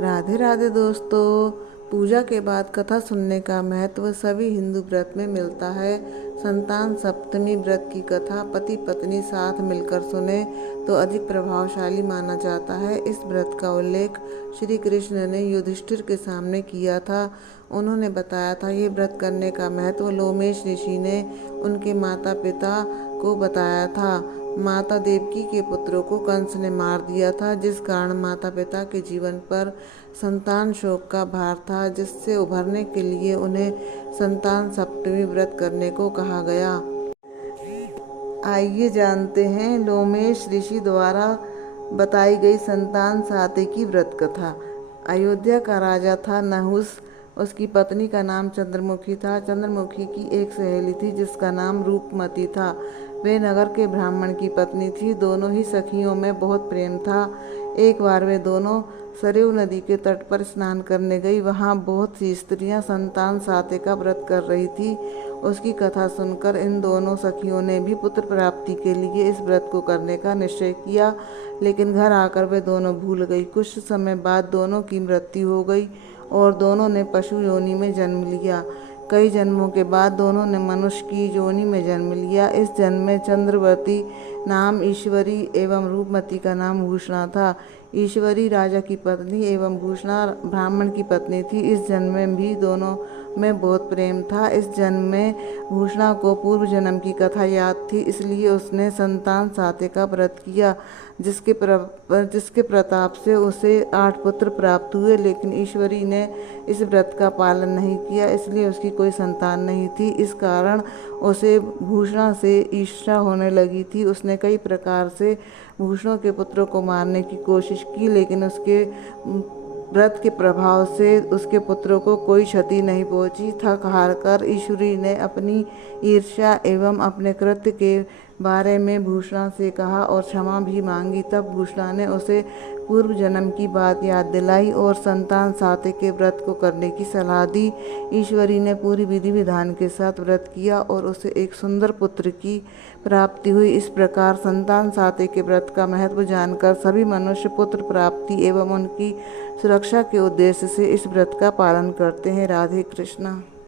राधे राधे दोस्तों। पूजा के बाद कथा सुनने का महत्व सभी हिंदू व्रत में मिलता है। संतान सप्तमी व्रत की कथा पति पत्नी साथ मिलकर सुने तो अधिक प्रभावशाली माना जाता है। इस व्रत का उल्लेख श्री कृष्ण ने युधिष्ठिर के सामने किया था। उन्होंने बताया था ये व्रत करने का महत्व लोमेश ऋषि ने उनके माता पिता को बताया था। माता देवकी के पुत्रों को कंस ने मार दिया था, जिस कारण माता पिता के जीवन पर संतान शोक का भार था, जिससे उभरने के लिए उन्हें संतान सप्तमी व्रत करने को कहा गया। आइए जानते हैं लोमेश ऋषि द्वारा बताई गई संतान सातकी व्रत कथा। अयोध्या का राजा था नहुस। उसकी पत्नी का नाम चंद्रमुखी था। चंद्रमुखी की एक सहेली थी जिसका नाम रूपमती था। वे नगर के ब्राह्मण की पत्नी थी। दोनों ही सखियों में बहुत प्रेम था। एक बार वे दोनों सरयू नदी के तट पर स्नान करने गई। वहाँ बहुत सी स्त्रियां संतान साते का व्रत कर रही थी। उसकी कथा सुनकर इन दोनों सखियों ने भी पुत्र प्राप्ति के लिए इस व्रत को करने का निश्चय किया, लेकिन घर आकर वे दोनों भूल गई। कुछ समय बाद दोनों की मृत्यु हो गई और दोनों ने पशु योनि में जन्म लिया। कई जन्मों के बाद दोनों ने मनुष्य की योनि में जन्म लिया। इस जन्म में चंद्रवती नाम ईश्वरी एवं रूपमती का नाम भूषणा था। ईश्वरी राजा की पत्नी एवं भूषणा ब्राह्मण की पत्नी थी। इस जन्म में भी दोनों में बहुत प्रेम था। इस जन्म में भूषणा को पूर्व जन्म की कथा याद थी, इसलिए उसने संतान साते का व्रत किया, जिसके प्रताप से उसे 8 पुत्र प्राप्त हुए। लेकिन ईश्वरी ने इस व्रत का पालन नहीं किया, इसलिए उसकी कोई संतान नहीं थी। इस कारण उसे भूषणा से ईर्ष्या होने लगी थी। उसने कई प्रकार से भूषणों के पुत्रों को मारने की कोशिश की, लेकिन उसके व्रत के प्रभाव से उसके पुत्रों को कोई क्षति नहीं पहुंची। थक हार कर ईश्वरी ने अपनी ईर्ष्या एवं अपने कृत्य के बारे में भूषणा से कहा और क्षमा भी मांगी। तब भूषणा ने उसे पूर्व जन्म की बात याद दिलाई और संतान साते के व्रत को करने की सलाह दी। ईश्वरी ने पूरी विधि विधान के साथ व्रत किया और उसे एक सुंदर पुत्र की प्राप्ति हुई। इस प्रकार संतान साते के व्रत का महत्व जानकर सभी मनुष्य पुत्र प्राप्ति एवं उनकी सुरक्षा के उद्देश्य से इस व्रत का पालन करते हैं। राधे कृष्णा।